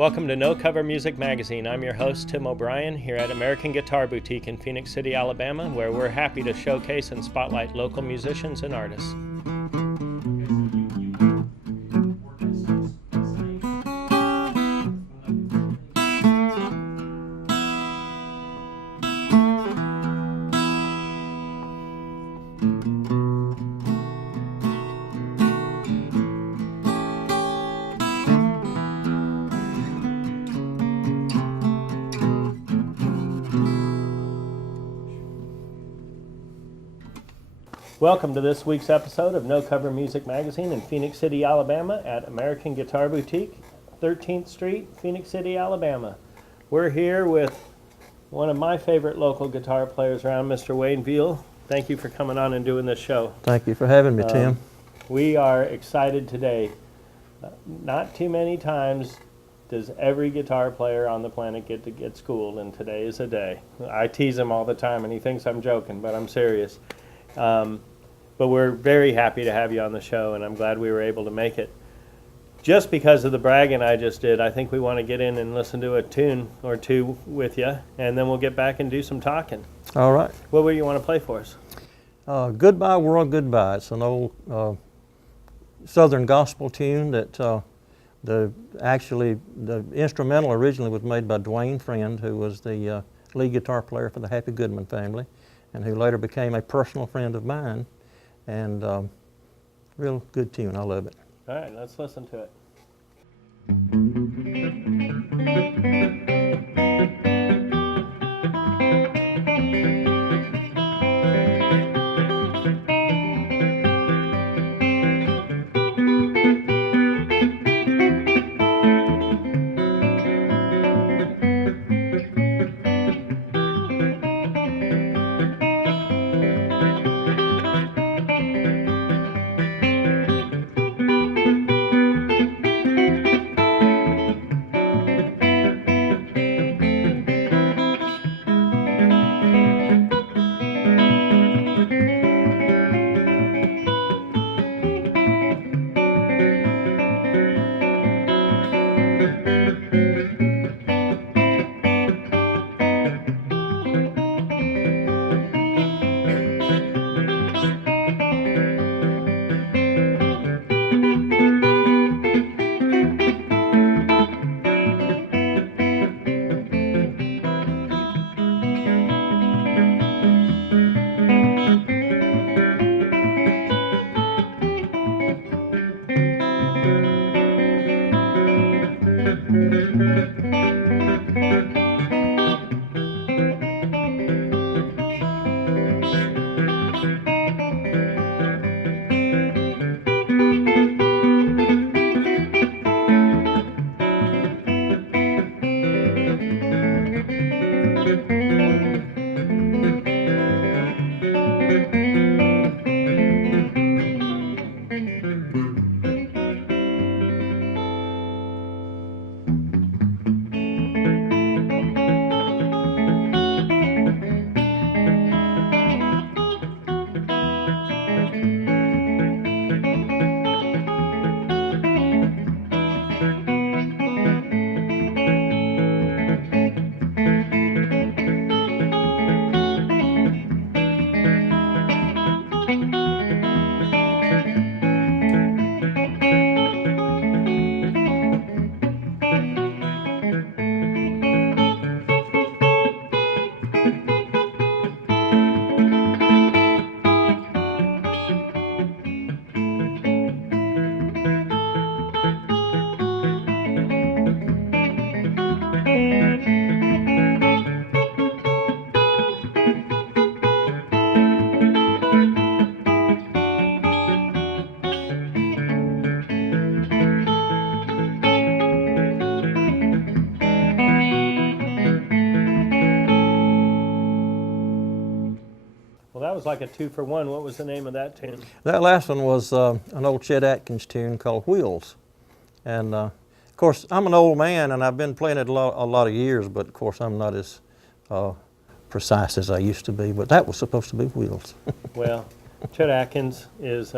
Welcome to No Cover Music Magazine. I'm your host, Tim O'Brien, here at American Guitar Boutique in Phoenix City, Alabama, where we're happy to showcase and spotlight local musicians and artists. Welcome to this week's episode of No Cover Music Magazine in Phoenix City, Alabama at American Guitar Boutique, 13th Street, Phoenix City, Alabama. We're here with one of my favorite local guitar players around, Mr. Wayne Beale. Thank you for coming on and doing this show. Thank you for having me, Tim. We are excited today. Not too many times does every guitar player on the planet get to get schooled, and today is a day. I tease him all the time, and he thinks I'm joking, but I'm serious. But we're very happy to have you on the show, and I'm glad we were able to make it. Just because of the bragging I just did, I think we want to get in and listen to a tune or two with you, and then we'll get back and do some talking. All right. What would you want to play for us? Goodbye World Goodbye. It's an old Southern gospel tune that the instrumental originally was made by Dwayne Friend, who was the lead guitar player for the Happy Goodman family, and who later became a personal friend of mine. And real good tune. I love it. All right, let's listen to it. That was like a 2-for-1. What was the name of that tune? That last one was an old Chet Atkins tune called Wheels. And of course, I'm an old man and I've been playing it a lot of years, but of course I'm not as precise as I used to be, but that was supposed to be Wheels. Well, Chet Atkins is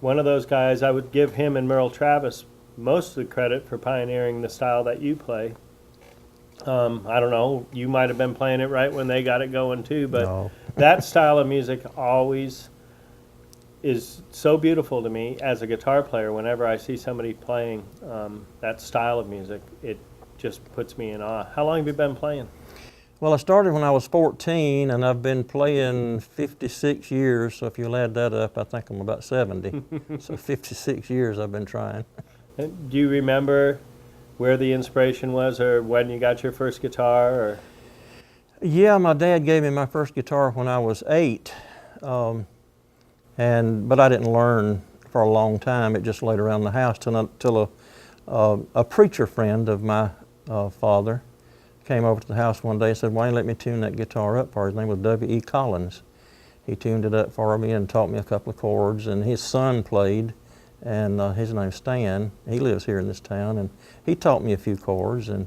one of those guys. I would give him and Merle Travis most of the credit for pioneering the style that you play. I don't know, you might have been playing it right when they got it going too, but No. that style of music always is so beautiful to me as a guitar player. Whenever I see somebody playing that style of music, it just puts me in awe. How long have you been playing? Well, I started when I was 14, and I've been playing 56 years, so if you'll add that up, I think I'm about 70. So 56 years I've been trying. And do you remember where the inspiration was, or when you got your first guitar? Or Yeah, my dad gave me my first guitar when I was 8, but I didn't learn for a long time. It just laid around the house till a preacher friend of my father came over to the house one day and said, "Wayne, let me tune that guitar up for you." His name was W.E. Collins. He tuned it up for me and taught me a couple of chords, and his son played, and his name's Stan. He lives here in this town, and he taught me a few chords, and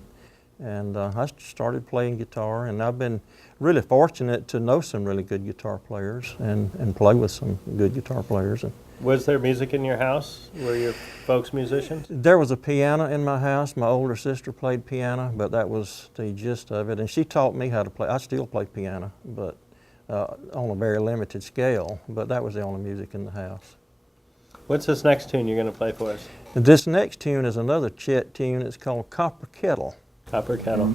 I started playing guitar, and I've been really fortunate to know some really good guitar players and play with some good guitar players. And was there music in your house? Were your folks musicians? there was a piano in my house. My older sister played piano, but that was the gist of it, and she taught me how to play. I still play piano, but on a very limited scale, but that was the only music in the house. What's this next tune you're going to play for us? This next tune is another Chet tune. It's called Copper Kettle. Copper Kettle.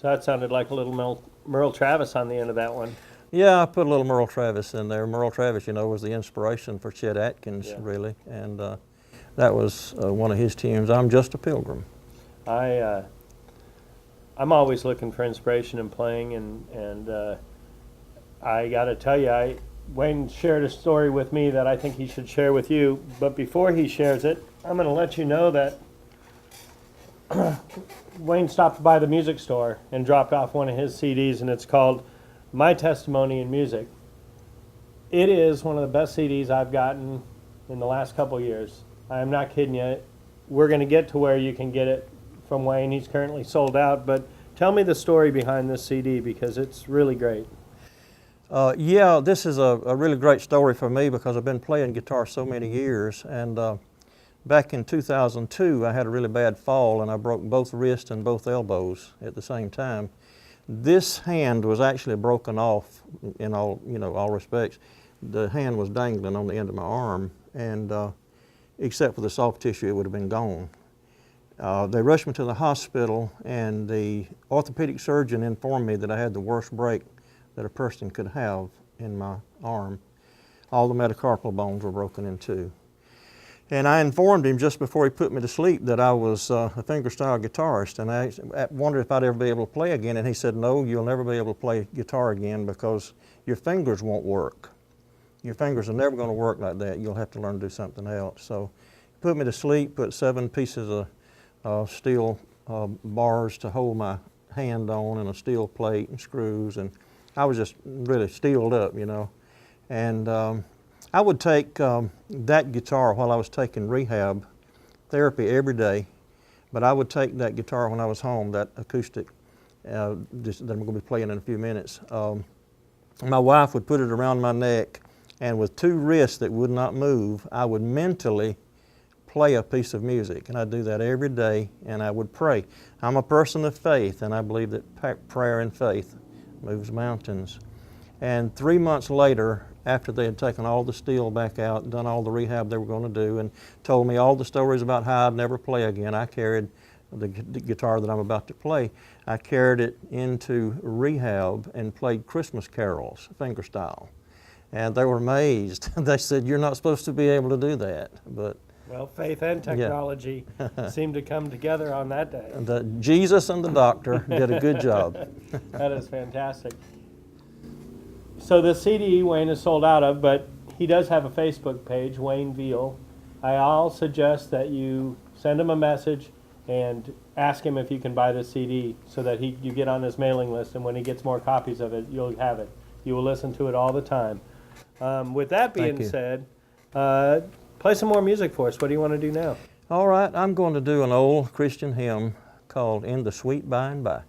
So that sounded like a little Merle Travis on the end of that one. Yeah, I put a little Merle Travis in there. Merle Travis, you know, was the inspiration for Chet Atkins, Yeah. really, and that was one of his tunes, "I'm Just a Pilgrim." I'm always looking for inspiration in playing, and I got to tell you, Wayne shared a story with me that I think he should share with you. But before he shares it, I'm going to let you know that Wayne stopped by the music store and dropped off one of his CDs, and it's called My Testimony in Music. It is one of the best CDs I've gotten in the last couple years. I'm not kidding you. We're going to get to where you can get it from Wayne. He's currently sold out, but tell me the story behind this CD, because it's really great. Yeah, this is a really great story for me because I've been playing guitar so many years, and back in 2002 I had a really bad fall and I broke both wrists and both elbows at the same time. This hand was actually broken off in all respects. The hand was dangling on the end of my arm, and except for the soft tissue, it would have been gone. They rushed me to the hospital, and the orthopedic surgeon informed me that I had the worst break that a person could have in my arm. All the metacarpal bones were broken in two. And I informed him just before he put me to sleep that I was a fingerstyle guitarist, and I wondered if I'd ever be able to play again, and he said, no, you'll never be able to play guitar again because your fingers won't work. Your fingers are never going to work like that. You'll have to learn to do something else. So he put me to sleep, put 7 pieces of steel bars to hold my hand on, and a steel plate and screws, and I was just really steeled up, you know. And I would take that guitar while I was taking rehab therapy every day, but I would take that guitar when I was home, that acoustic that I'm going to be playing in a few minutes. My wife would put it around my neck, and with 2 wrists that would not move, I would mentally play a piece of music, and I'd do that every day, and I would pray. I'm a person of faith, and I believe that prayer and faith moves mountains. And 3 months later, after they had taken all the steel back out, done all the rehab they were going to do, and told me all the stories about how I'd never play again, I carried the guitar that I'm about to play, I carried it into rehab and played Christmas carols, fingerstyle. And they were amazed. They said, you're not supposed to be able to do that. But Well, faith and technology seem to come together on that day. Jesus and the doctor did a good job. That is fantastic. So the CD Wayne is sold out of, but he does have a Facebook page, Wayne Beale. I'll suggest that you send him a message and ask him if you can buy the CD so that you get on his mailing list, and when he gets more copies of it, you'll have it. You will listen to it all the time. With that being said, play some more music for us. What do you want to do now? All right, I'm going to do an old Christian hymn called In the Sweet By and By.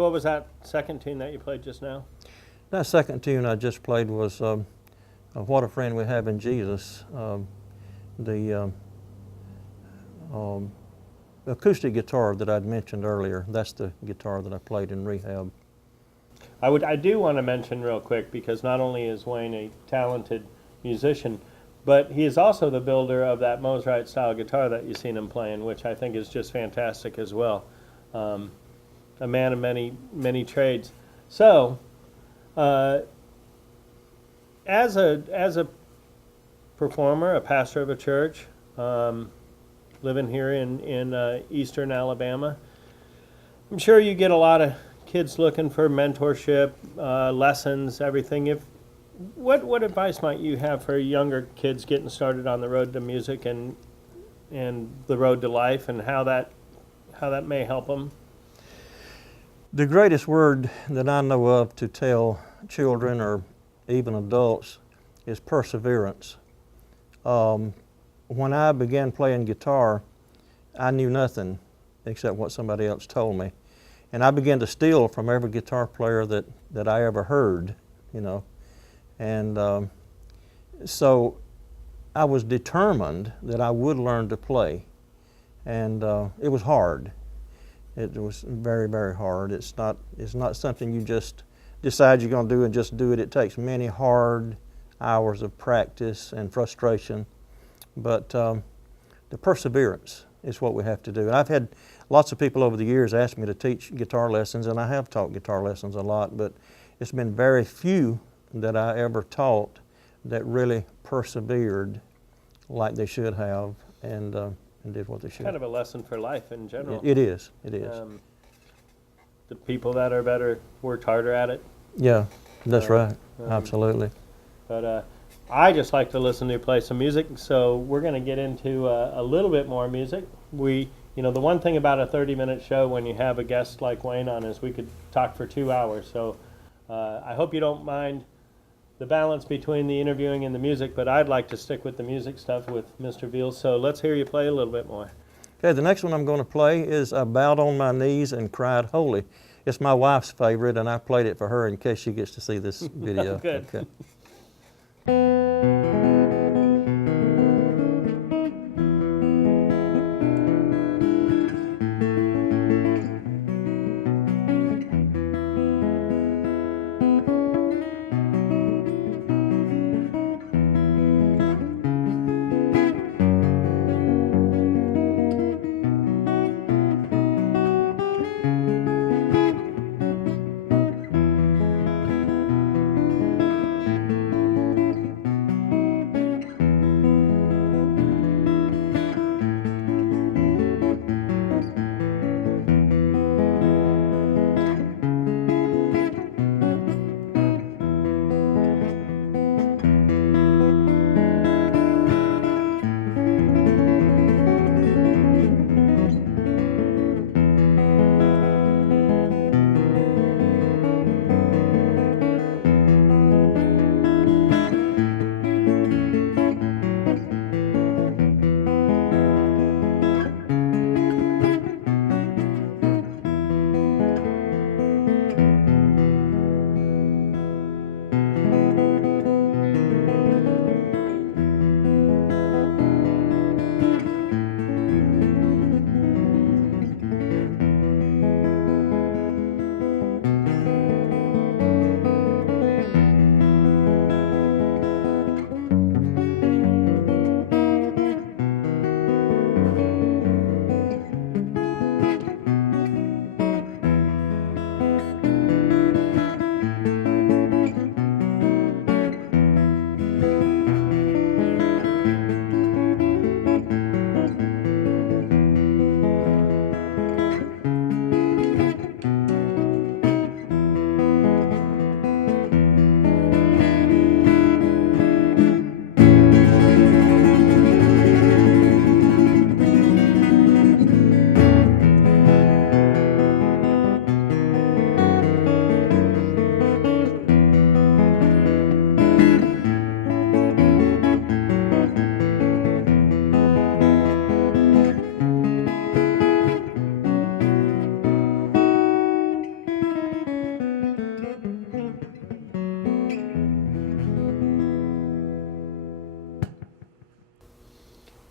So what was that second tune that you played just now? That second tune I just played was What a Friend We Have in Jesus. The acoustic guitar that I'd mentioned earlier, that's the guitar that I played in rehab. I do want to mention real quick, because not only is Wayne a talented musician, but he is also the builder of that Mosrite style guitar that you've seen him playing, which I think is just fantastic as well. A man of many trades. So, as a performer, a pastor of a church, living here in eastern Alabama, I'm sure you get a lot of kids looking for mentorship, lessons, everything. What advice might you have for younger kids getting started on the road to music and the road to life, and how that may help them? The greatest word that I know of to tell children or even adults is perseverance. When I began playing guitar, I knew nothing except what somebody else told me. And I began to steal from every guitar player that I ever heard, you know. And so I was determined that I would learn to play. And it was hard. It was very, very hard. It's not something you just decide you're going to do and just do it. It takes many hard hours of practice and frustration. But the perseverance is what we have to do. And I've had lots of people over the years ask me to teach guitar lessons, and I have taught guitar lessons a lot, but it's been very few that I ever taught that really persevered like they should have and did what they should. Kind of a lesson for life in general. It is. It is. The people that are better worked harder at it. Yeah, that's right. Absolutely. But I just like to listen to you play some music, so we're going to get into a little bit more music. The one thing about a 30-minute show when you have a guest like Wayne on is we could talk for 2 hours. So I hope you don't mind the balance between the interviewing and the music, but I'd like to stick with the music stuff with Mr. Beale. So let's hear you play a little bit more. Okay, the next one I'm going to play is I Bowed on My Knees and Cried Holy. It's my wife's favorite, and I played it for her in case she gets to see this video. Good. Okay.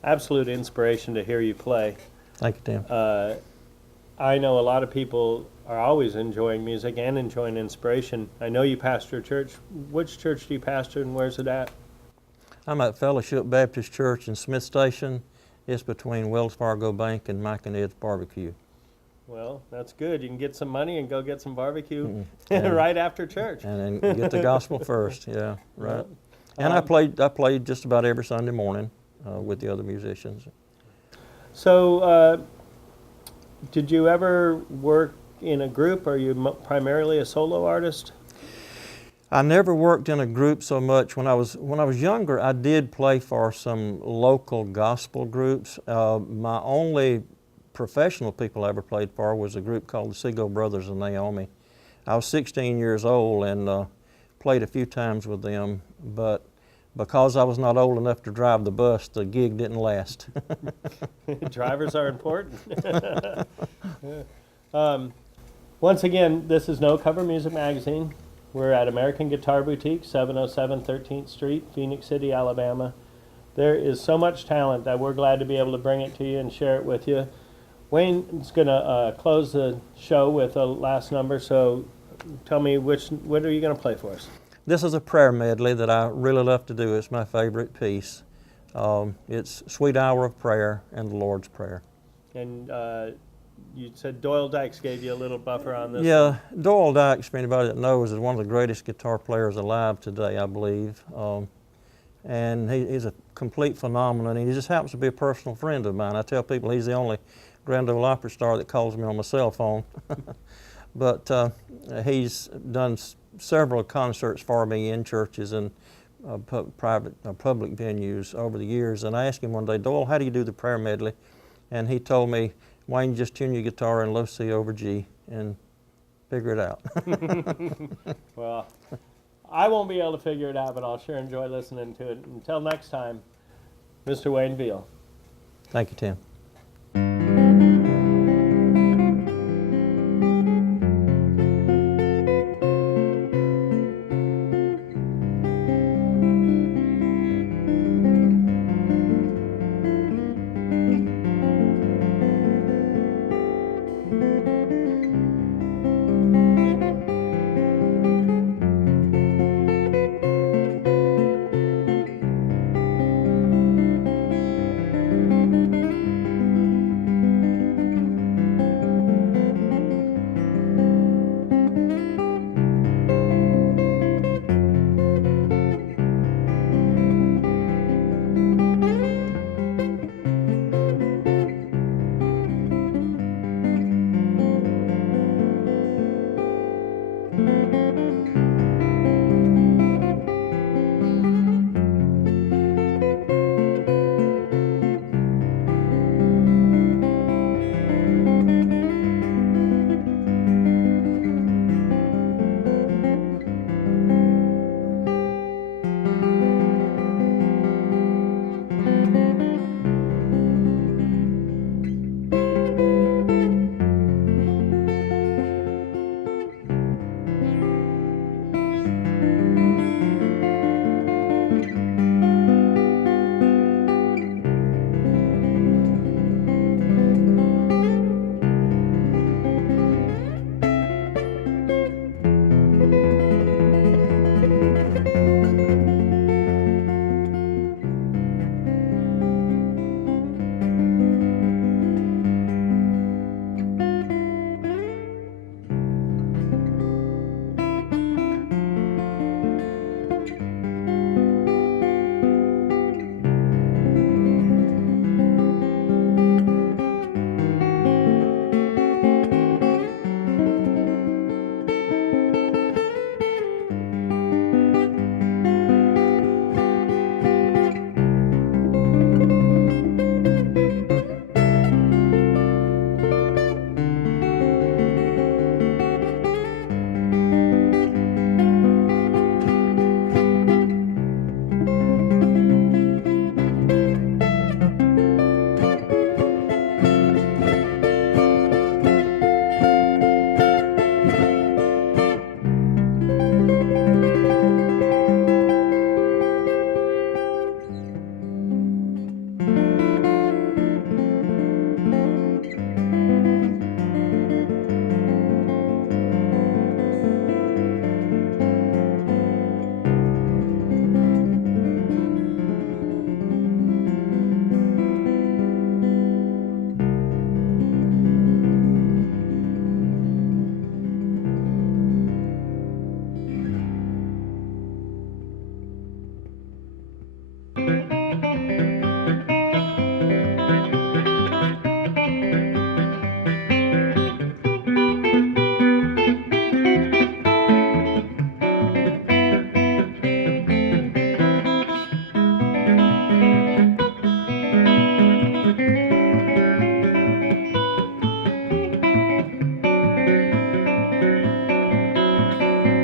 absolute inspiration to hear you play. Thank you, Tim. I know a lot of people are always enjoying music and enjoying inspiration. I know you pastor a church. Which church do you pastor and where's it at? I'm at Fellowship Baptist Church in Smith Station. It's between Wells Fargo Bank and Mike and Ed's Barbecue. Well, that's good. You can get some money and go get some barbecue And- right after church. And then get the gospel first, yeah, right. And I Um, played just about every Sunday morning with the other musicians. So, did you ever work in a group? Or are you primarily a solo artist? I never worked in a group so much. When I was younger, I did play for some local gospel groups. My only professional people I ever played for was a group called the Seagull Brothers of Naomi. I was 16 years old and played a few times with them, but because I was not old enough to drive the bus, the gig didn't last. Drivers are important. Once again, this is No Cover Music Magazine. We're at American Guitar Boutique, 707 13th Street, Phoenix City, Alabama. There is so much talent that we're glad to be able to bring it to you and share it with you. Wayne's going to close the show with a last number, so tell me what are you going to play for us? This is a prayer medley that I really love to do. It's my favorite piece. It's Sweet Hour of Prayer and the Lord's Prayer. And you said Doyle Dykes gave you a little buffer on this. Yeah, Doyle Dykes, for anybody that knows, is one of the greatest guitar players alive today, I believe. And he's a complete phenomenon. He just happens to be a personal friend of mine. I tell people he's the only Grand Ole Opry star that calls me on my cell phone. But he's done several concerts for me in churches and public venues over the years. And I asked him one day, Doyle, how do you do the prayer medley? And he told me, Wayne, just tune your guitar in low C over G and figure it out. Well, I won't be able to figure it out, but I'll sure enjoy listening to it. Until next time, Mr. Wayne Beale. Thank you, Tim.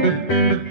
Thank you.